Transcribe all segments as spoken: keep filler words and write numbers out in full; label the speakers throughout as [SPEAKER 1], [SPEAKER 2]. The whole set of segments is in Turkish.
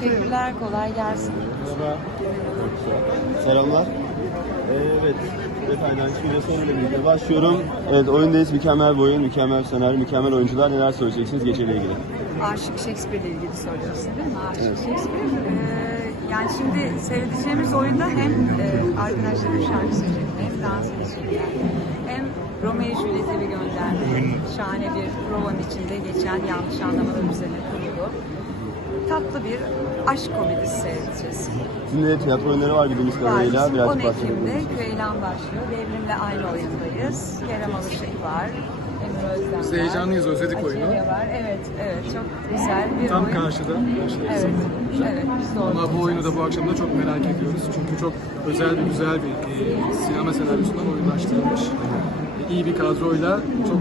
[SPEAKER 1] Teşekkürler, kolay gelsin.
[SPEAKER 2] Merhaba. Selamlar. Evet, efendim şimdi sonuyla birlikte başlıyorum. Evet, oyundayız. Mükemmel bir oyun, mükemmel bir senaryo, mükemmel oyuncular. Neler söyleyeceksiniz geceyle ilgili?
[SPEAKER 1] Aşık Shakespeare ile ilgili söylüyorsun değil mi? Aşık
[SPEAKER 2] Evet.
[SPEAKER 1] Shakespeare. Ee, yani şimdi seyredeceğimiz oyunda hem e, arkadaşların şarkı söyleyecekler, hem dans edecekler, hem Romeo ve Juliet'e bir gönderme, şahane bir provanın içinde geçen yanlış anlamalar üzerine kurulu tatlı bir aşk komedisi seyredeceğiz.
[SPEAKER 2] Sizin de tiyatro oyunları var bildiğimiz kadarıyla.
[SPEAKER 1] on
[SPEAKER 2] Birazcık
[SPEAKER 1] Ekim'de
[SPEAKER 2] bahsedebiliriz.
[SPEAKER 1] Köylan başlıyor. Devrim'le aynı oyundayız. Kerem Alışık var. Emre Özden
[SPEAKER 3] Biz
[SPEAKER 1] var.
[SPEAKER 3] heyecanlıyız, özledik oyunu.
[SPEAKER 1] Acele var. Evet, evet. Çok güzel bir
[SPEAKER 3] Tam
[SPEAKER 1] oyun.
[SPEAKER 3] karşıda.
[SPEAKER 1] Evet, evet. Biz de orada
[SPEAKER 3] Ama bu oyunu da bu akşam da çok merak ediyoruz. Çünkü çok özel bir, güzel bir e, sinema senaryosundan oyunlaştırılmış. E, iyi bir kadroyla çok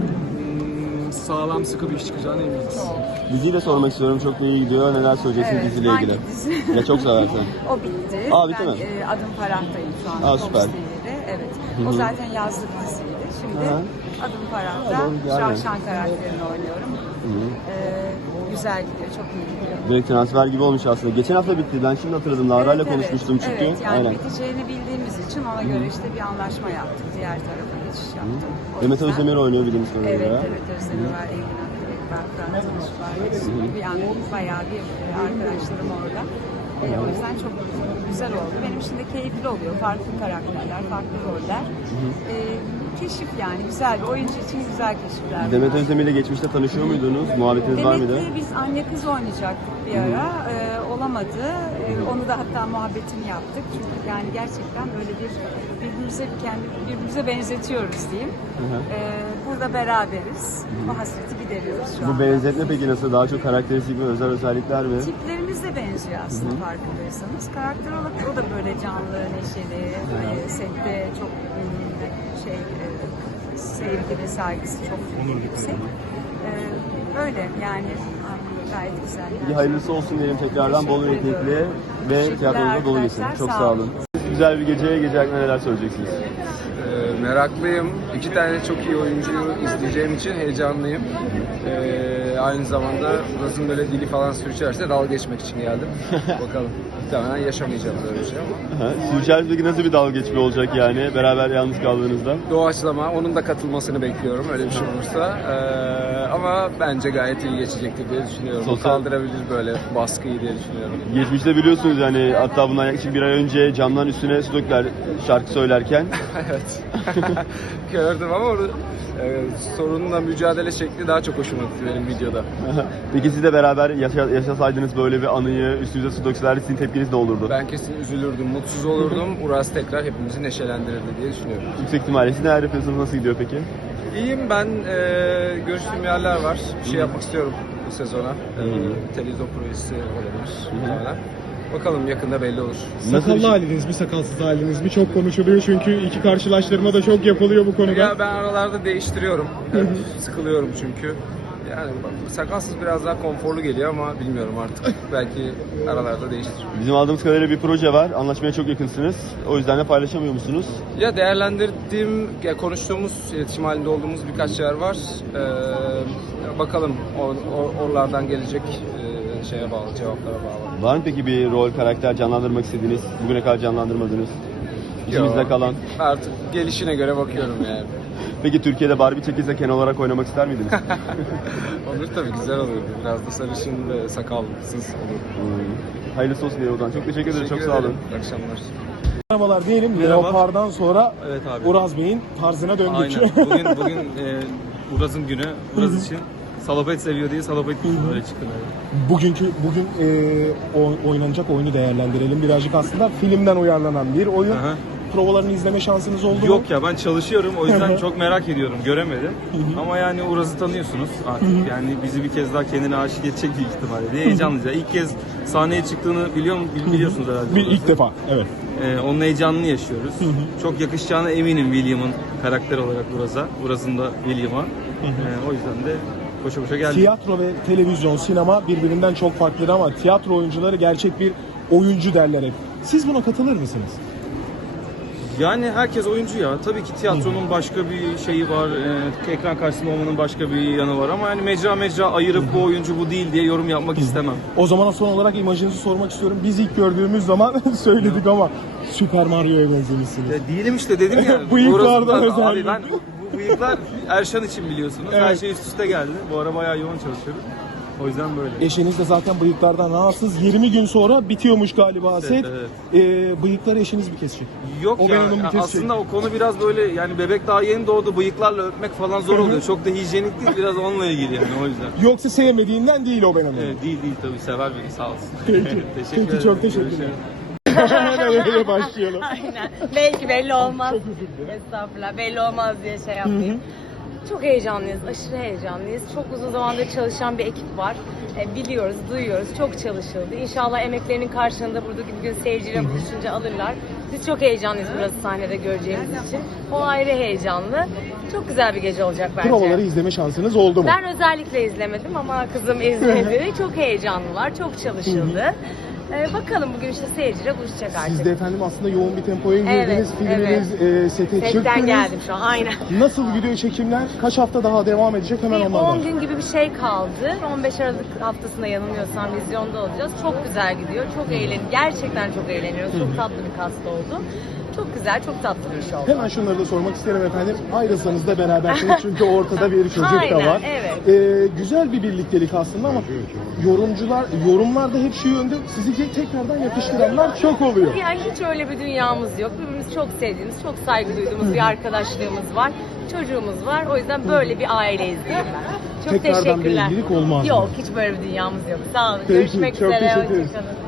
[SPEAKER 3] mm, sağlam, sıkı bir iş çıkacağına eminiz.
[SPEAKER 2] Diziyi de sormak istiyorum. Çok da iyi gidiyor. Neler söyleyeceksiniz
[SPEAKER 1] Evet,
[SPEAKER 2] diziyle
[SPEAKER 1] hangi
[SPEAKER 2] ilgili?
[SPEAKER 1] dizi?
[SPEAKER 2] Ya çok seversen.
[SPEAKER 1] O bitti.
[SPEAKER 2] Aa, bitti
[SPEAKER 1] ben
[SPEAKER 2] mi?
[SPEAKER 1] e, Adım Paranta'yım şu anda.
[SPEAKER 2] Aa, süper.
[SPEAKER 1] Fox T V'de. Evet.
[SPEAKER 2] Hı
[SPEAKER 1] O
[SPEAKER 2] hı.
[SPEAKER 1] zaten yazlık diziydi. Şimdi
[SPEAKER 2] Aha.
[SPEAKER 1] Adım
[SPEAKER 2] Ha,
[SPEAKER 1] Paranta,
[SPEAKER 2] doğru, güzel.
[SPEAKER 1] Şahşan karakterini oynuyorum.
[SPEAKER 2] Hı hı.
[SPEAKER 1] Ee, güzel gidiyor, çok iyi gidiyor.
[SPEAKER 2] Direkt transfer gibi olmuş aslında. Geçen hafta bitti. Ben şimdi hatırladım. Lara ile
[SPEAKER 1] Evet,
[SPEAKER 2] konuşmuştum çünkü.
[SPEAKER 1] Evet, yani
[SPEAKER 2] Aynen.
[SPEAKER 1] biteceğini bildiğimiz için ona göre işte bir anlaşma yaptık. Diğer tarafa geçiş yaptık. O
[SPEAKER 2] Demet
[SPEAKER 1] yüzden-
[SPEAKER 2] Özdemir oynuyor bildiğimiz
[SPEAKER 1] Evet,
[SPEAKER 2] kadarıyla.
[SPEAKER 1] evet Özdemir var, Engin Akbek var, Fırat Tanış var. Yani bayağı bir e, arkadaşlarım orada. E, o yüzden çok güzel oldu. Benim için de keyifli oluyor. Farklı karakterler, farklı roller. E, keşif yani güzel bir oyuncu için güzel keşifler.
[SPEAKER 2] Demet Özdemir ile geçmişte tanışıyor muydunuz? Muhabbetiniz var mıydı?
[SPEAKER 1] Demet'le biz anne kız oynayacaktık bir ara. Ee, olamadı. Ee, onu da hatta muhabbetini yaptık. Çünkü yani gerçekten böyle bir birbirimize kendi birbirimize benzetiyoruz diyeyim.
[SPEAKER 2] hı.
[SPEAKER 1] Ee, burada beraberiz. Bu hasreti gideriyoruz şu
[SPEAKER 2] Bu
[SPEAKER 1] an.
[SPEAKER 2] benzetme peki nasıl? Daha çok karakteristik mi, özel özellikler mi?
[SPEAKER 1] Tiplerimiz de benziyor aslında farkındaysanız. Karakter olarak o da böyle canlı, neşeli, e, sette çok mm, şey e, sevgi ve saygısı çok yüksek. Ee, öyle yani gayet güzel.
[SPEAKER 2] Bir hayırlısı olsun diyelim tekrardan bol
[SPEAKER 1] Teşekkür
[SPEAKER 2] reytingli
[SPEAKER 1] ediyorum.
[SPEAKER 2] ve
[SPEAKER 1] Teşekkürler
[SPEAKER 2] tiyatronuzda dolu geçsin.
[SPEAKER 1] arkadaşlar,
[SPEAKER 2] Çok
[SPEAKER 1] sağ
[SPEAKER 2] sağ
[SPEAKER 1] olun.
[SPEAKER 2] olun. Güzel bir geceye gece hakkında neler söyleyeceksiniz?
[SPEAKER 4] Ee, meraklıyım. İki tane çok iyi oyuncuyu izleyeceğim için heyecanlıyım. Ee, aynı zamanda Uraz'ın böyle dili falan sürçerse dalga geçmek için geldim. Bakalım. Muhtemelen yaşamayacağım böyle bir şey ama.
[SPEAKER 2] Aha. Sizce peki nasıl bir dalga geçme olacak yani beraber yalnız kaldığınızda?
[SPEAKER 4] Doğaçlama, onun da katılmasını bekliyorum öyle bir şey olursa. Ee, ama bence gayet iyi geçecektir diye düşünüyorum. O
[SPEAKER 2] Sosyal-
[SPEAKER 4] kaldırabilir böyle baskıyı diye düşünüyorum.
[SPEAKER 2] Geçmişte biliyorsunuz yani hatta bundan yaklaşık bir ay önce camdan üstüne su döktüler şarkı söylerken.
[SPEAKER 4] Evet. Gördüm ama orada e, sorunla mücadele şekli daha çok hoşuma gitti benim videoda.
[SPEAKER 2] Peki siz de beraber yaşa- yaşasaydınız böyle bir anıyı üstünüze su dökselerdi sizin tepkiniz ne olurdu?
[SPEAKER 4] Ben kesin üzülürdüm, mutsuz olurdum. Uraz tekrar hepimizi neşelendirirdi diye düşünüyorum.
[SPEAKER 2] Yüksek ihtimalle siz neler yapıyorsunuz, nasıl gidiyor peki?
[SPEAKER 4] İyiyim ben, e, görüştüğüm yerler var. Bir şey yapmak istiyorum bu sezona. E, televizyon projesi olabilir. muhtemelen. Bakalım yakında belli olur.
[SPEAKER 2] Nasıl bir
[SPEAKER 3] Sakallı
[SPEAKER 2] şey?
[SPEAKER 3] haliniz mi, sakalsız haliniz mi çok konuşuluyor çünkü iki karşılaştırma da çok yapılıyor bu konuda.
[SPEAKER 4] Ya ben aralarda değiştiriyorum. Hep sıkılıyorum çünkü. Yani bak, sakalsız biraz daha konforlu geliyor ama bilmiyorum artık. Belki aralarda değiştir.
[SPEAKER 2] Bizim aldığımız kadarıyla bir proje var. Anlaşmaya çok yakınsınız. O yüzden de paylaşamıyor musunuz?
[SPEAKER 4] Ya değerlendirdiğim, ya konuştuğumuz, iletişim halinde olduğumuz birkaç yer var. Ee, bakalım or, or, oralardan gelecek e, şeye bağlı, cevaplara bağlı.
[SPEAKER 2] Var mı peki bir rol, karakter canlandırmak istediğiniz, bugüne kadar canlandırmadığınız, içimizde
[SPEAKER 4] Yo,
[SPEAKER 2] kalan?
[SPEAKER 4] Artık gelişine göre bakıyorum yani.
[SPEAKER 2] Peki Türkiye'de Barbie çekilse Ken olarak oynamak ister miydiniz?
[SPEAKER 4] Olur tabii, güzel olur. Biraz da sarışın ve sakallısız olur.
[SPEAKER 2] Hmm. Hayırlısı olsun diye o zaman. Çok teşekkür ederim. Çok
[SPEAKER 4] Teşekkür
[SPEAKER 2] sağ
[SPEAKER 4] ederim.
[SPEAKER 2] olun.
[SPEAKER 4] İyi akşamlar.
[SPEAKER 3] Merhabalar diyelim.
[SPEAKER 5] Merhaba.
[SPEAKER 3] Leopard'dan sonra
[SPEAKER 5] Evet abi.
[SPEAKER 3] Uraz Bey'in tarzına döndük.
[SPEAKER 5] Aynen. Bugün bugün e, Uraz'ın günü. Uraz için salopet seviyor diye salopet böyle çıktım.
[SPEAKER 3] Bugünkü bugün e, o- oynanacak oyunu değerlendirelim. Birazcık aslında filmden uyarlanan bir oyun.
[SPEAKER 5] Aha.
[SPEAKER 3] Provalarını izleme şansınız oldu mu?
[SPEAKER 5] Yok ya, ben çalışıyorum, o yüzden çok merak ediyorum. Göremedim. Ama yani Uraz'ı tanıyorsunuz artık. Yani bizi bir kez daha kendine aşık edecek büyük ihtimalle diye heyecanlıyız. Ya. İlk kez sahneye çıktığını biliyor mu bil- biliyorsunuz herhalde.
[SPEAKER 3] Bir
[SPEAKER 5] Uraz'ı.
[SPEAKER 3] ilk defa. Evet.
[SPEAKER 5] Ee, onun heyecanını yaşıyoruz. Çok yakışacağına eminim William'ın karakter olarak Uraz'a. Uraz'ın da William'a. Ee, o yüzden de koşa koşa geldik.
[SPEAKER 3] Tiyatro ve televizyon, sinema birbirinden çok farklıdır ama tiyatro oyuncuları gerçek bir oyuncu derler hep. Siz buna katılır mısınız?
[SPEAKER 5] Yani herkes oyuncu ya. Tabii ki tiyatronun başka bir şeyi var, e, ekran karşısında olmanın başka bir yanı var ama yani mecra mecra ayırıp bu oyuncu bu değil diye yorum yapmak istemem.
[SPEAKER 6] O zaman son olarak imajınızı sormak istiyorum. Biz ilk gördüğümüz zaman söyledik ama Super Mario'ya benzemişsiniz.
[SPEAKER 5] Ya değilim işte dedim ya.
[SPEAKER 6] Bıyıklardan
[SPEAKER 5] Orası-
[SPEAKER 6] özellikle.
[SPEAKER 5] Abi ben bu, bu bıyıklar Erşan için biliyorsunuz. Her
[SPEAKER 6] Evet.
[SPEAKER 5] şey üst üste geldi. Bu ara bayağı yoğun çalışıyoruz. O yüzden böyle.
[SPEAKER 6] Eşiniz de zaten bıyıklardan rahatsız. yirmi gün sonra bitiyormuş galiba set.
[SPEAKER 5] evet.
[SPEAKER 6] Ee, bıyıkları eşiniz mi kesecek?
[SPEAKER 5] Yok
[SPEAKER 6] O
[SPEAKER 5] ya,
[SPEAKER 6] ben onu bir
[SPEAKER 5] ya
[SPEAKER 6] kesecek.
[SPEAKER 5] aslında o konu biraz böyle yani bebek daha yeni doğdu bıyıklarla öpmek falan zor oluyor. Çok da hijyenik değil, biraz onunla ilgili yani o yüzden.
[SPEAKER 6] Yoksa sevmediğinden değil o benim.
[SPEAKER 5] Evet, değil değil tabii, sever beni, sağ olsun.
[SPEAKER 6] Peki.
[SPEAKER 5] teşekkür
[SPEAKER 6] Peki,
[SPEAKER 5] ederim.
[SPEAKER 6] çok teşekkür
[SPEAKER 5] Görüşürüz.
[SPEAKER 6] ederim. Hemen öyle başlayalım.
[SPEAKER 1] Aynen. Belki belli olmaz. Estağfurullah. Belli olmaz diye şey yapmayayım. Çok heyecanlıyız, aşırı heyecanlıyız. Çok uzun zamandır çalışan bir ekip var. E, biliyoruz, duyuyoruz. Çok çalışıldı. İnşallah emeklerinin karşılığında burada bugün seyirciyle buluşunca alırlar. Biz çok heyecanlıyız burası sahnede göreceğimiz için. O ayrı heyecanlı. Çok güzel bir gece olacak bence.
[SPEAKER 6] Provaları izleme şansınız oldu mu?
[SPEAKER 1] Ben özellikle izlemedim ama kızım izledi. Çok heyecanlılar, çok çalışıldı. Ee, bakalım bugün işte seyirciyle buluşacak artık.
[SPEAKER 6] Siz de efendim aslında yoğun bir tempoya girdiniz.
[SPEAKER 1] Evet,
[SPEAKER 6] Filminiz e, sete
[SPEAKER 1] Setten
[SPEAKER 6] çıktınız.
[SPEAKER 1] geldim şu an, aynen.
[SPEAKER 6] Nasıl gidiyor çekimler? Kaç hafta daha devam edecek? Hemen
[SPEAKER 1] Bir
[SPEAKER 6] onlardan.
[SPEAKER 1] on gün gibi bir şey kaldı. on beş Aralık haftasında yanılmıyorsam vizyonda olacağız. Çok güzel gidiyor. Çok eğlen, gerçekten çok eğleniyoruz. Çok tatlı bir kast oldu. Çok güzel, çok tatlı bir iş oldu.
[SPEAKER 6] Hemen şunları da sormak isterim efendim. Ayrılsanız da berabersiniz çünkü ortada bir çocuk da
[SPEAKER 1] Aynen,
[SPEAKER 6] var.
[SPEAKER 1] evet.
[SPEAKER 6] Ee, güzel bir birliktelik aslında ama yorumcular, yorumlarda hep şu yönde sizi te- tekrardan yakıştıranlar çok oluyor.
[SPEAKER 1] Yani hiç öyle bir dünyamız yok. Birbirimizi çok sevdiğimiz, çok saygı duyduğumuz bir arkadaşlığımız var. Çocuğumuz var. O yüzden böyle bir aileyiz diyeyim ben. Çok
[SPEAKER 6] Tekrardan bir
[SPEAKER 1] teşekkürler.
[SPEAKER 6] evlilik olmaz mı?
[SPEAKER 1] Yok, hiç böyle bir dünyamız yok. Sağ olun.
[SPEAKER 6] Peki,
[SPEAKER 1] Görüşmek
[SPEAKER 6] çok
[SPEAKER 1] üzere.
[SPEAKER 6] teşekkür ederiz.
[SPEAKER 1] Hoşçakalın.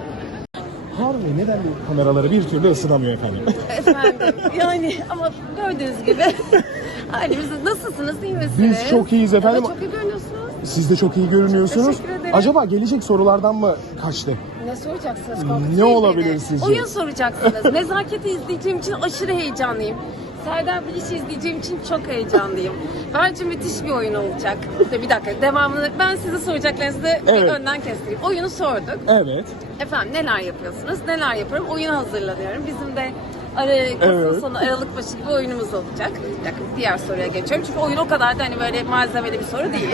[SPEAKER 6] Harvey neden bu kameraları bir türlü ısınamıyor efendim?
[SPEAKER 7] Efendim yani ama gördüğünüz gibi hani biz nasılsınız, iyi misiniz?
[SPEAKER 6] Biz çok iyiyiz efendim.
[SPEAKER 7] Evet, çok iyi görünüyorsunuz.
[SPEAKER 6] Siz de çok iyi görünüyorsunuz.
[SPEAKER 7] Teşekkür ederim.
[SPEAKER 6] Acaba gelecek sorulardan mı kaçtı?
[SPEAKER 7] Ne soracaksınız?
[SPEAKER 6] Ne
[SPEAKER 7] Korkutmayın
[SPEAKER 6] olabilir
[SPEAKER 7] beni.
[SPEAKER 6] sizce?
[SPEAKER 7] Oyun soracaksınız. Nezaketi izleyeceğim için aşırı heyecanlıyım. Serdar Biliş'i izleyeceğim için çok heyecanlıyım. Bence müthiş bir oyun olacak. İşte bir dakika devamını ben size soracaklarınızı bir
[SPEAKER 6] Evet.
[SPEAKER 7] önden kestireyim. Oyunu sorduk.
[SPEAKER 6] Evet.
[SPEAKER 7] Efendim neler yapıyorsunuz? Neler yapıyorum? Oyun hazırlanıyorum. Bizim de ara, Kasım
[SPEAKER 6] Evet.
[SPEAKER 7] sonu Aralık başı bir oyunumuz olacak. Bir dakika diğer soruya geçiyorum. Çünkü oyun o kadar da hani böyle malzemeli bir soru değil.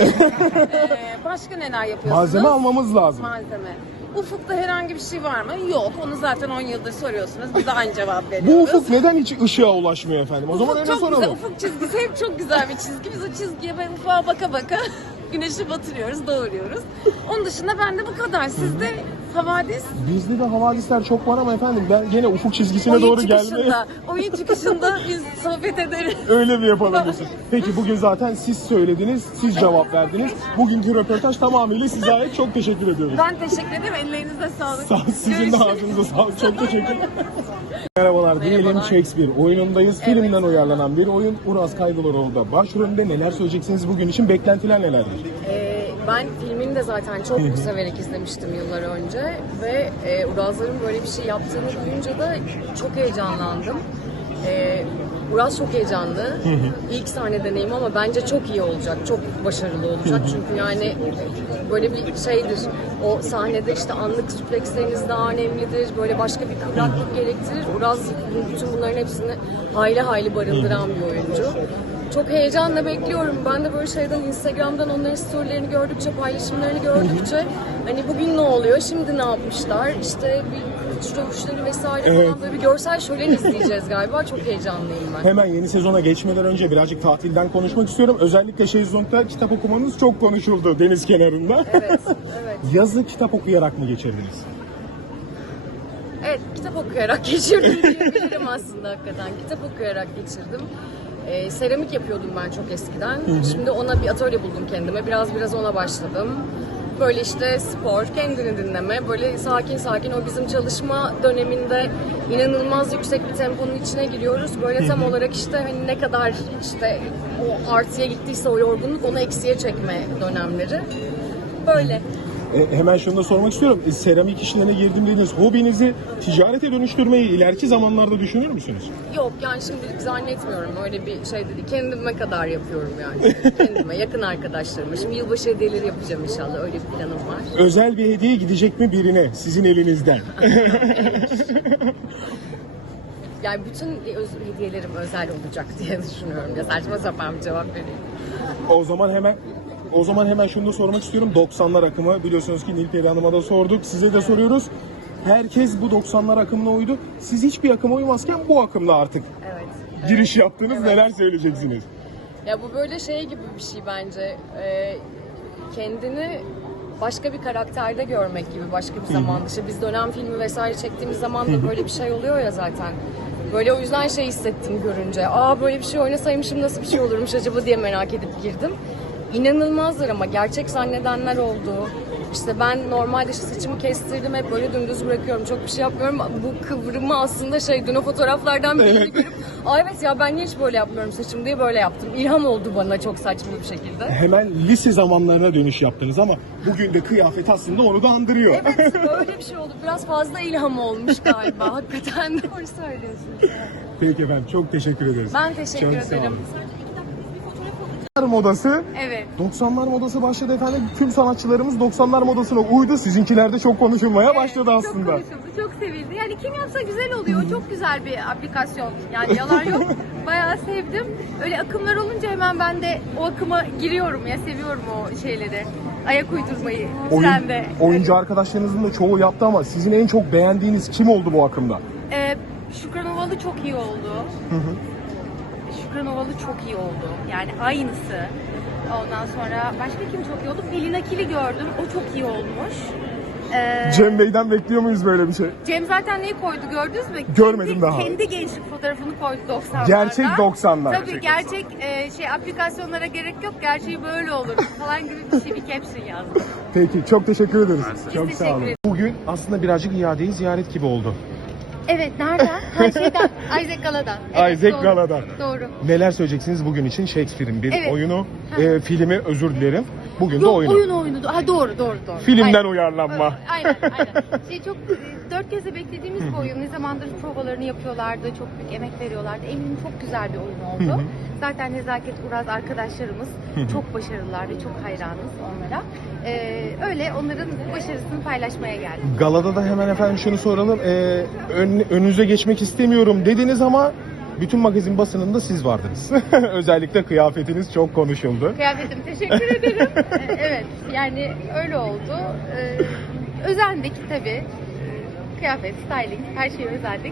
[SPEAKER 7] ee, başka neler yapıyorsunuz?
[SPEAKER 6] Malzeme almamız lazım.
[SPEAKER 7] Malzeme. Ufukta herhangi bir şey var mı? Yok. Onu zaten on yıldır soruyorsunuz. Biz de aynı cevap
[SPEAKER 6] Bu
[SPEAKER 7] veriyoruz.
[SPEAKER 6] ufuk neden hiç ışığa ulaşmıyor efendim? O zaman
[SPEAKER 7] Ufuk
[SPEAKER 6] öyle
[SPEAKER 7] çok
[SPEAKER 6] soralım.
[SPEAKER 7] güzel. Ufuk çizgisi hep çok güzel bir çizgi. Biz o çizgiye böyle ufağa baka baka güneşi batırıyoruz, doğuruyoruz. Onun dışında bende bu kadar. Sizde havadis?
[SPEAKER 6] Bizde de havadisler çok var ama efendim ben gene ufuk çizgisine
[SPEAKER 7] Oyun
[SPEAKER 6] doğru gelmeye
[SPEAKER 7] çıkışında, oyun çıkışında biz sohbet ederiz.
[SPEAKER 6] öyle mi yapalım diyorsun? Peki bugün zaten siz söylediniz, siz cevap verdiniz. Bugünkü röportaj tamamıyla size ait. Çok teşekkür ediyoruz.
[SPEAKER 7] Ben teşekkür ederim. Ellerinize sağlık.
[SPEAKER 6] Sağ, sizin de
[SPEAKER 7] Görüşürüz.
[SPEAKER 6] ağzınıza sağlık. Çok teşekkür Merhabalar, diyelim Shakespeare oyunundayız. Filmden uyarlanan bir oyun. Uraz Kaygılaroğlu da başrolünde. Neler söyleyeceksiniz bugün için? Beklentiler nelerdir?
[SPEAKER 8] Ee, ben filmini de zaten çok severek izlemiştim yıllar önce ve e, Urazların böyle bir şey yaptığını duyunca da çok heyecanlandım. Ee, Uraz çok heyecanlı. İlk sahne deneyim ama bence çok iyi olacak, çok başarılı olacak çünkü yani böyle bir şeydir. O sahnede işte anlık refleksleriniz daha önemlidir, böyle başka bir kıvraklık gerektirir. Uraz bütün bunların hepsini hayli hayli barındıran bir oyuncu. Çok heyecanla bekliyorum. Ben de böyle şeyden Instagram'dan onların storylerini gördükçe, paylaşımlarını gördükçe hani bugün ne oluyor, şimdi ne yapmışlar, işte bir kılıç dövüşleri vesaire
[SPEAKER 6] Evet.
[SPEAKER 8] falan böyle bir görsel şölen izleyeceğiz galiba. Çok heyecanlıyım ben.
[SPEAKER 6] Hemen yeni sezona geçmeden önce birazcık tatilden konuşmak istiyorum. Özellikle Şezlong'da kitap okumanız çok konuşuldu deniz kenarında.
[SPEAKER 8] Evet, evet.
[SPEAKER 6] Yazı kitap okuyarak mı geçirdiniz?
[SPEAKER 8] Evet, kitap okuyarak geçirdim diyebilirim aslında hakikaten. Kitap okuyarak geçirdim. Ee, seramik yapıyordum ben çok eskiden. Şimdi ona bir atölye buldum kendime. Biraz biraz ona başladım. Böyle işte spor, kendini dinleme, böyle sakin sakin o bizim çalışma döneminde inanılmaz yüksek bir temponun içine giriyoruz. Böyle tam olarak işte hani ne kadar işte o artıya gittiyse o yorgunluk onu eksiye çekme dönemleri. Böyle.
[SPEAKER 6] E, hemen şunu da sormak istiyorum. E, seramik işlerine girdim dediniz. Hobinizi ticarete dönüştürmeyi ileriki zamanlarda düşünür müsünüz?
[SPEAKER 8] Yok yani şimdilik zannetmiyorum öyle bir şey dedi. Kendime kadar yapıyorum yani. Kendime, yakın arkadaşlarıma. Şimdi yılbaşı hediyeleri yapacağım inşallah. Öyle bir planım var.
[SPEAKER 6] Özel bir hediye gidecek mi birine sizin elinizden?
[SPEAKER 8] yani bütün öz- hediyelerim özel olacak diye düşünüyorum. Ya saçma sapan bir cevap vereyim.
[SPEAKER 6] O zaman hemen o zaman hemen şunu da sormak istiyorum. doksanlar akımı biliyorsunuz ki Nilperi Hanım'a da sorduk. Size de soruyoruz. Herkes bu doksanlar akımına uydu. Siz hiçbir akıma uymazken bu akımda artık
[SPEAKER 8] Evet.
[SPEAKER 6] giriş yaptınız.
[SPEAKER 8] Evet.
[SPEAKER 6] Neler söyleyeceksiniz?
[SPEAKER 8] Ya bu böyle şey gibi bir şey bence. Ee, kendini başka bir karakterde görmek gibi başka bir zaman dışı. Biz dönem filmi vesaire çektiğimiz zaman da böyle bir şey oluyor ya zaten. Böyle o yüzden şey hissettim görünce. Aa böyle bir şey oynasaymışım nasıl bir şey olurmuş acaba diye merak edip girdim. İnanılmazlar ama gerçek zannedenler oldu. İşte ben normalde işte saçımı kestirdim hep böyle dümdüz bırakıyorum. Çok bir şey yapmıyorum. Bu kıvrımı aslında şey dün o fotoğraflardan birini görüp aa evet ya ben niye hiç böyle yapmıyorum saçımı diye böyle yaptım. İlham oldu bana çok saçma bir şekilde.
[SPEAKER 6] Hemen lise zamanlarına dönüş yaptınız ama bugün de kıyafet aslında onu da andırıyor.
[SPEAKER 8] Evet böyle bir şey oldu. Biraz fazla ilham olmuş galiba. Hakikaten doğru söylüyorsunuz.
[SPEAKER 6] Peki efendim çok teşekkür ederiz.
[SPEAKER 8] Ben teşekkür
[SPEAKER 6] Çok sağ
[SPEAKER 8] ederim.
[SPEAKER 6] olun. Modası
[SPEAKER 7] Evet.
[SPEAKER 6] doksanlar modası başladı efendim. Tüm sanatçılarımız doksanlar modasına uydu. Sizinkiler de çok konuşulmaya başladı aslında.
[SPEAKER 7] Çok konuşuldu, çok sevildi. Yani kim yapsa güzel oluyor. Çok güzel bir aplikasyon. Yani yalan yok. Bayağı sevdim. Öyle akımlar olunca hemen ben de o akıma giriyorum ya. Seviyorum o şeyleri. Ayak uydurmayı.
[SPEAKER 6] Oyun,
[SPEAKER 7] Trende.
[SPEAKER 6] oyuncu arkadaşlarınızın da çoğu yaptı ama sizin en çok beğendiğiniz kim oldu bu akımda?
[SPEAKER 7] Ee, Şükran Ovalı çok iyi oldu. Şükran Ovalı çok iyi oldu. Yani aynısı. Ondan sonra başka kim çok iyi oldu? Pelin Akil'i gördüm. O çok iyi olmuş. Ee,
[SPEAKER 6] Cem Bey'den bekliyor muyuz böyle bir şey?
[SPEAKER 7] Cem zaten neyi koydu gördünüz mü?
[SPEAKER 6] Görmedim
[SPEAKER 7] kendi,
[SPEAKER 6] daha.
[SPEAKER 7] Kendi gençlik fotoğrafını koydu doksanlarda.
[SPEAKER 6] Gerçek doksanlar.
[SPEAKER 7] Tabii gerçek e, şey aplikasyonlara gerek yok. Gerçeği böyle olur falan gibi bir şey bir caption yazdı.
[SPEAKER 6] Peki çok teşekkür ederiz.
[SPEAKER 7] Biz
[SPEAKER 6] Çok
[SPEAKER 7] teşekkür
[SPEAKER 6] sağ olun.
[SPEAKER 7] ederiz.
[SPEAKER 6] Bugün aslında birazcık iadeyi ziyaret gibi oldu.
[SPEAKER 7] Evet nereden? Ha şeyden. Isaac Gala'dan. Evet,
[SPEAKER 6] Isaac
[SPEAKER 7] doğru.
[SPEAKER 6] Gala'dan.
[SPEAKER 7] Doğru.
[SPEAKER 6] Neler söyleyeceksiniz bugün için Shakespeare'in bir
[SPEAKER 7] Evet.
[SPEAKER 6] oyunu, e, filmi özür dilerim. Bugün de
[SPEAKER 7] Yok,
[SPEAKER 6] oyunu.
[SPEAKER 7] oyun oyunu. Ha doğru doğru doğru.
[SPEAKER 6] Filmden
[SPEAKER 7] Aynen.
[SPEAKER 6] uyarlanma.
[SPEAKER 7] Aynen aynen. Şey çok e, dört gözle beklediğimiz bir oyun. Ne zamandır provalarını yapıyorlardı. Çok büyük emek veriyorlardı. Eminim çok güzel bir oyun oldu. Zaten Nezaket Uraz arkadaşlarımız çok başarılılar ve çok hayranız onlara. Ee, öyle onların başarısını paylaşmaya geldik.
[SPEAKER 6] Galada da hemen efendim şunu soralım. E, ön, önünüze geçmek istemiyorum dediniz ama bütün magazin basınında siz vardınız. Özellikle kıyafetiniz çok konuşuldu.
[SPEAKER 7] Kıyafetim teşekkür ederim. Ee, evet yani öyle oldu. Ee, özendik tabii. Kıyafet, styling her şeye özendik.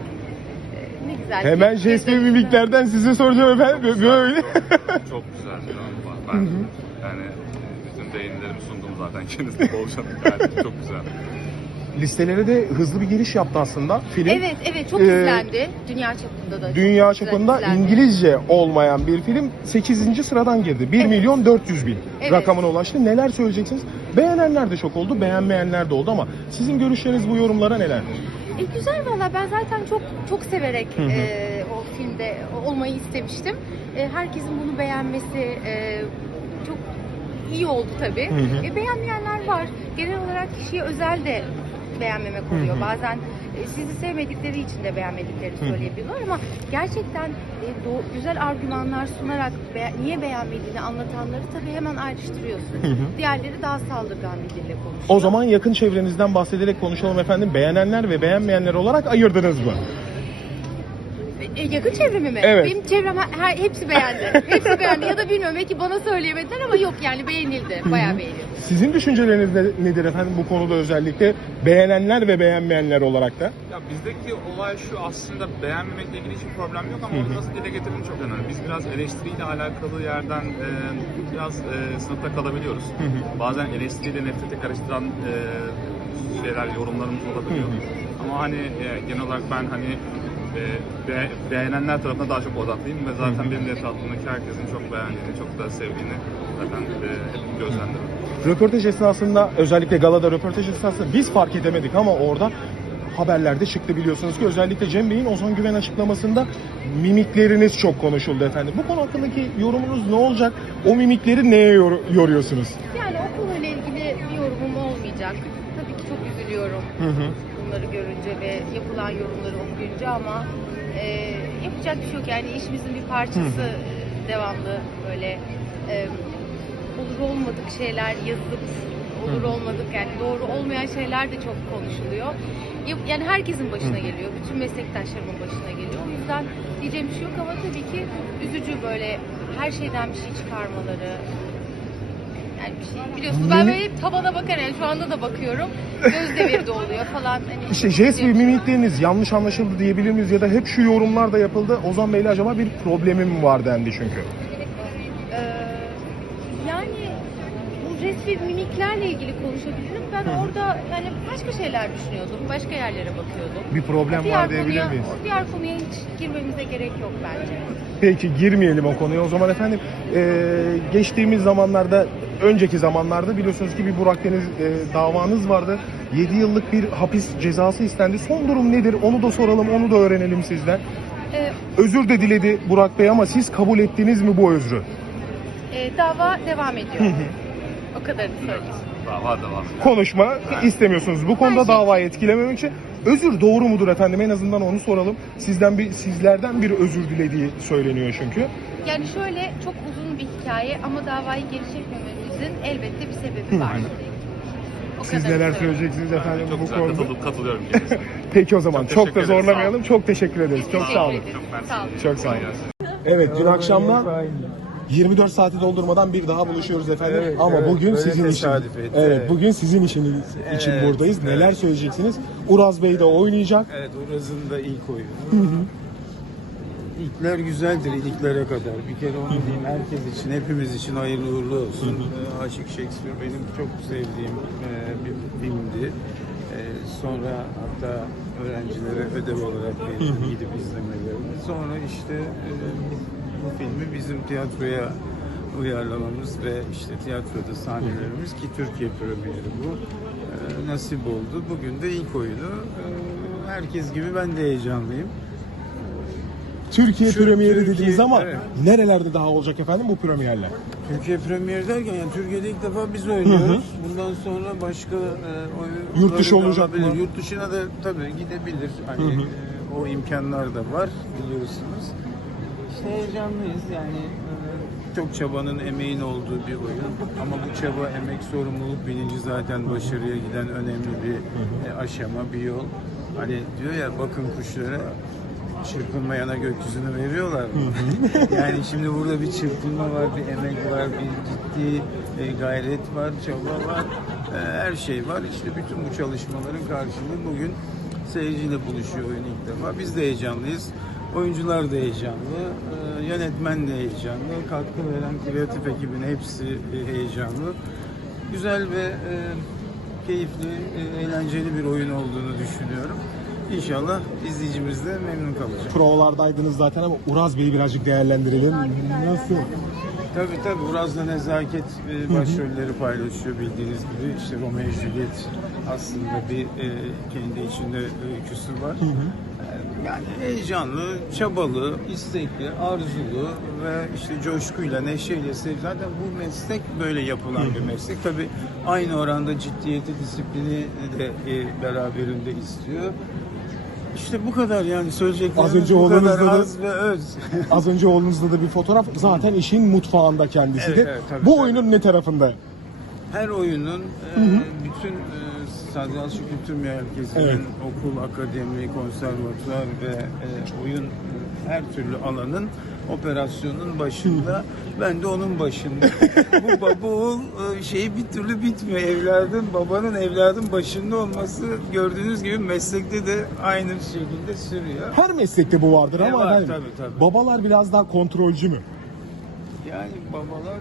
[SPEAKER 7] Ee, ne güzel.
[SPEAKER 6] Hemen
[SPEAKER 7] ki-
[SPEAKER 6] jest ve mimiklerden size soracağım efendim. Böyle.
[SPEAKER 9] Çok güzel bir an var. Ben yani bütün beğenilerimi sundum zaten kendisine bolca. Yani çok güzel.
[SPEAKER 6] Listelere de hızlı bir giriş yaptı aslında film.
[SPEAKER 7] Evet evet çok
[SPEAKER 6] Ee,
[SPEAKER 7] izlendi. Dünya çapında da. çok
[SPEAKER 6] Dünya
[SPEAKER 7] güzel
[SPEAKER 6] çapında
[SPEAKER 7] izlendi.
[SPEAKER 6] İngilizce olmayan bir film sekizinci sıradan girdi. bir milyon dört yüz bin
[SPEAKER 7] Evet.
[SPEAKER 6] rakamına ulaştı. Neler söyleyeceksiniz? Beğenenler de çok oldu, beğenmeyenler de oldu ama sizin görüşleriniz bu yorumlara neler?
[SPEAKER 7] E, güzel valla ben zaten çok çok severek e, o filmde olmayı istemiştim. E, herkesin bunu beğenmesi e, çok iyi oldu tabii. E, beğenmeyenler var. Genel olarak kişiye özel de beğenmemek oluyor. Bazen e, sizi sevmedikleri için de beğenmediklerini söyleyebiliyorlar ama gerçekten e, do- güzel argümanlar sunarak be- niye beğenmediğini anlatanları tabii hemen ayrıştırıyorsun. Diğerleri daha saldırgan bir dille konuşuyor.
[SPEAKER 6] O zaman yakın çevrenizden bahsederek konuşalım efendim. Beğenenler ve beğenmeyenler olarak ayırdınız mı?
[SPEAKER 7] E, yakın çevremi mi?
[SPEAKER 6] Evet.
[SPEAKER 7] Benim çevrem her, her- hepsi beğendi. Hepsi beğendi ya da bilmiyorum belki bana söyleyemediler ama yok yani beğenildi. Bayağı beğenildi.
[SPEAKER 6] Sizin düşünceleriniz ne- nedir efendim bu konuda özellikle beğenenler ve beğenmeyenler olarak da?
[SPEAKER 9] Ya bizdeki olay şu aslında beğenmemekle ilgili hiçbir problem yok ama onu nasıl dile getirdiğin çok önemli. Biz biraz eleştiriyle alakalı yerden e, biraz e, sınıfta kalabiliyoruz. Bazen eleştiriyle nefrete karıştıran e, şeyler, yorumlarımız olabiliyor. Ama hani e, genel olarak ben hani e, be, beğenenler tarafına daha çok odaklıyım ve zaten benim de etrafımdaki herkesin çok beğendiğini, çok da sevdiğini zaten e, hep gözlemledim.
[SPEAKER 6] Röportaj esnasında özellikle galada röportaj esnasında biz fark edemedik ama orada haberlerde çıktı biliyorsunuz ki özellikle Cem Bey'in Ozan Güven açıklamasında mimikleriniz çok konuşuldu efendim. Bu konu hakkındaki yorumunuz ne olacak? O mimikleri neye yor- yoruyorsunuz?
[SPEAKER 7] Yani o konuyla ilgili bir yorumum olmayacak. Tabii ki çok üzülüyorum bunları görünce ve yapılan yorumları okuyunca ama e, yapacak bir şey yok. Yani işimizin bir parçası e, devamlı böyle e, olur olmadık şeyler yazıp olur olmadık yani doğru olmayan şeyler de çok konuşuluyor. Yani herkesin başına geliyor, bütün meslektaşlarımın başına geliyor. O yüzden diyeceğim bir şey yok ama tabii ki üzücü böyle her şeyden bir şey çıkarmaları. Yani bir şey biliyorsunuz ben böyle hep tavana bakarım yani şu anda da bakıyorum. Göz devirde oluyor falan. Hani
[SPEAKER 6] İşte jest ve mimikleriniz yanlış anlaşıldı diyebilir miyiz ya da hep şu yorumlar da yapıldı. Ozan Bey'le acaba bir problemi mi var dendi çünkü.
[SPEAKER 7] Ee, yani bu jest ve mimiklerle ilgili konuşabilirim. Ben orada yani başka şeyler düşünüyordum. Başka yerlere bakıyordum.
[SPEAKER 6] Bir problem
[SPEAKER 7] Diğer
[SPEAKER 6] var diyebilir
[SPEAKER 7] konuya,
[SPEAKER 6] miyiz?
[SPEAKER 7] Diğer konuya hiç girmemize gerek yok bence.
[SPEAKER 6] Peki girmeyelim o konuya. O zaman efendim e, geçtiğimiz zamanlarda, önceki zamanlarda biliyorsunuz ki bir Burak Deniz e, davanız vardı. yedi yıllık bir hapis cezası istendi. Son durum nedir? Onu da soralım, onu da öğrenelim sizden.
[SPEAKER 7] Ee,
[SPEAKER 6] Özür de diledi Burak Bey ama siz kabul ettiniz mi bu özrü?
[SPEAKER 7] e, dava devam ediyor. O kadarını söyleyeyim.
[SPEAKER 9] Dava devam.
[SPEAKER 6] Konuşma istemiyorsunuz. Bu konuda
[SPEAKER 7] Her şey-
[SPEAKER 6] davayı etkilememek için özür doğru mudur efendim? En azından onu soralım. Sizden bir sizlerden bir özür dilediği söyleniyor çünkü.
[SPEAKER 7] Yani şöyle çok uzun bir hikaye ama davayı geri çekmememizin elbette bir sebebi var. O
[SPEAKER 6] Siz
[SPEAKER 7] kadarını
[SPEAKER 6] neler
[SPEAKER 7] söyleyeyim.
[SPEAKER 6] söyleyeceksiniz efendim
[SPEAKER 9] Çok
[SPEAKER 6] bu
[SPEAKER 9] güzel
[SPEAKER 6] konuda?
[SPEAKER 9] katılıyorum, katılıyorum kendisine.
[SPEAKER 6] Peki o zaman
[SPEAKER 9] Çok
[SPEAKER 6] çok, da
[SPEAKER 9] teşekkür ederiz.
[SPEAKER 6] zorlamayalım. Çok teşekkür ederiz. Çok sağ olun.
[SPEAKER 7] Teşekkür ederim. Sağ olun.
[SPEAKER 6] Çok sağ olun.
[SPEAKER 9] Kolay gelsin.
[SPEAKER 6] Evet, dün akşamdan yirmi dört saati doldurmadan bir daha buluşuyoruz efendim.
[SPEAKER 10] Evet,
[SPEAKER 6] Ama
[SPEAKER 10] evet,
[SPEAKER 6] bugün
[SPEAKER 10] böyle
[SPEAKER 6] sizin için.
[SPEAKER 10] tesadüf etti,
[SPEAKER 6] Evet,
[SPEAKER 10] evet.
[SPEAKER 6] bugün sizin işiniz için
[SPEAKER 10] Evet,
[SPEAKER 6] buradayız.
[SPEAKER 10] evet.
[SPEAKER 6] Neler söyleyeceksiniz? Uraz Bey de oynayacak.
[SPEAKER 10] Evet, Uraz'ın da ilk oyunu. İlkler güzeldir, iliklere kadar. Bir kere onu diyeyim, herkes için, hepimiz için hayırlı uğurlu olsun. Ee, Aşık Shakespeare benim çok sevdiğim e, bir filmdi. Ee, sonra hatta öğrencilere ödev olarak verildi, gidip izlemelerini. Sonra işte e, bu filmi bizim tiyatroya uyarlamamız ve işte tiyatroda sahnelerimiz ki Türkiye premieri bu. Ee, nasip oldu. Bugün de ilk oyunu. Ee, herkes gibi ben de heyecanlıyım.
[SPEAKER 6] Türkiye
[SPEAKER 10] Şu-
[SPEAKER 6] premieri
[SPEAKER 10] Türkiye-
[SPEAKER 6] dediniz ama
[SPEAKER 10] evet.
[SPEAKER 6] nerelerde daha olacak efendim bu premierler?
[SPEAKER 10] Türkiye premieri derken yani Türkiye'de ilk defa biz oynuyoruz. Bundan sonra başka e, oyunları
[SPEAKER 6] Yurt dışı
[SPEAKER 10] da
[SPEAKER 6] olacak
[SPEAKER 10] olabilir.
[SPEAKER 6] mı?
[SPEAKER 10] Yurt dışına da tabii gidebilir. Hani e, o imkanlar da var biliyorsunuz. İşte heyecanlıyız yani e, çok çabanın, emeğin olduğu bir oyun. Ama bu çaba, emek, sorumluluk bilinci zaten başarıya giden önemli bir e, aşama, bir yol. Hani diyor ya bakın kuşlara çırpınmayana gökyüzünü veriyorlar mı? Yani şimdi burada bir çırpınma var, bir emek var, bir ciddi e, gayret var, çaba var, e, her şey var. İşte bütün bu çalışmaların karşılığı bugün seyirciyle buluşuyor oyun ilk defa. Biz de heyecanlıyız. Oyuncular da heyecanlı, e, yönetmen de heyecanlı, katkı veren kreatif ekibin hepsi e, heyecanlı. Güzel ve e, keyifli, e, eğlenceli bir oyun olduğunu düşünüyorum. İnşallah izleyicimiz de memnun kalacak.
[SPEAKER 6] Provalardaydınız zaten ama Uraz Bey'i birazcık değerlendirelim. Nasıl?
[SPEAKER 10] Tabii tabii Uraz'la Nezaket e, başrolleri paylaşıyor bildiğiniz gibi. İşte Romeo Juliet aslında bir e, kendi içinde öyküsü var. E, yani heyecanlı, çabalı, istekli, arzulu ve işte coşkuyla, neşeyle sev. Zaten bu meslek böyle yapılan bir meslek. Tabii aynı oranda ciddiyeti, disiplini de e, beraberinde istiyor. İşte bu kadar yani söyleyeceklerim
[SPEAKER 6] Az önce
[SPEAKER 10] bu kadar
[SPEAKER 6] oğlunuzla da-
[SPEAKER 10] az ve öz.
[SPEAKER 6] Az önce oğlunuzda da bir fotoğraf. Zaten işin mutfağında kendisi de.
[SPEAKER 10] Evet, evet, tabii,
[SPEAKER 6] Bu
[SPEAKER 10] tabii.
[SPEAKER 6] oyunun ne tarafında?
[SPEAKER 10] Her oyunun e, bütün e, Sadri Alçı Kültür Merkezi'nin
[SPEAKER 6] Evet.
[SPEAKER 10] okul, akademi, konservatuvar ve e, oyun e, her türlü alanın operasyonun başında. Ben de onun başında. bu baba oğul e, şeyi bir türlü bitmiyor. Evladın, babanın evladın başında olması gördüğünüz gibi meslekte de aynı şekilde sürüyor.
[SPEAKER 6] Her meslekte bu vardır
[SPEAKER 10] E,
[SPEAKER 6] ama
[SPEAKER 10] var,
[SPEAKER 6] efendim,
[SPEAKER 10] tabii, tabii.
[SPEAKER 6] babalar biraz daha kontrolcü mü?
[SPEAKER 10] Yani babalar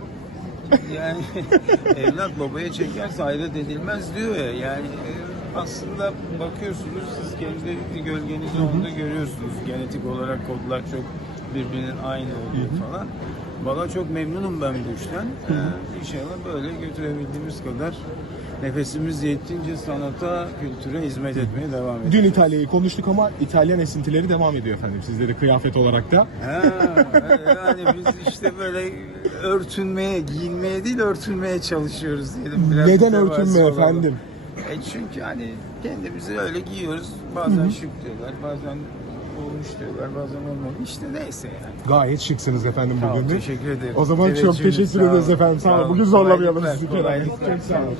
[SPEAKER 10] yani evlat babaya çekerse hayret edilmez diyor ya. Yani e, aslında bakıyorsunuz siz kendi gölgenizi onda görüyorsunuz. Genetik olarak kodlar çok birbirinin aynı oluyor falan. Valla çok memnunum ben bu işten. Ee, inşallah böyle götürebildiğimiz kadar nefesimiz yettiğince sanata, kültüre hizmet etmeye devam edeceğiz.
[SPEAKER 6] Dün İtalya'yı konuştuk ama İtalyan esintileri devam ediyor efendim. Sizleri kıyafet olarak da.
[SPEAKER 10] Ha, yani biz işte böyle örtünmeye, giyinmeye değil örtünmeye çalışıyoruz diyelim. Biraz
[SPEAKER 6] Neden
[SPEAKER 10] mütevazı
[SPEAKER 6] örtünme
[SPEAKER 10] olalım.
[SPEAKER 6] efendim?
[SPEAKER 10] E çünkü hani kendimizi öyle giyiyoruz. Bazen şık diyorlar, bazen olmuş diyorlar, bazen olmamış. İşte neyse yani.
[SPEAKER 6] Gayet şıksınız efendim
[SPEAKER 10] Sağ ol,
[SPEAKER 6] bugün de.
[SPEAKER 10] teşekkür ederim.
[SPEAKER 6] O zaman çok
[SPEAKER 10] Teveccühünüz,
[SPEAKER 6] teşekkür
[SPEAKER 10] sağ
[SPEAKER 6] ederiz
[SPEAKER 10] ol.
[SPEAKER 6] efendim. Sağ
[SPEAKER 10] Sağ
[SPEAKER 6] olun.
[SPEAKER 10] olun.
[SPEAKER 6] Bugün zorlamayalım
[SPEAKER 10] Kolaylıklar,
[SPEAKER 6] sizi. Kerem Bey.
[SPEAKER 10] kolaylıklar.
[SPEAKER 6] Çok sağ olun.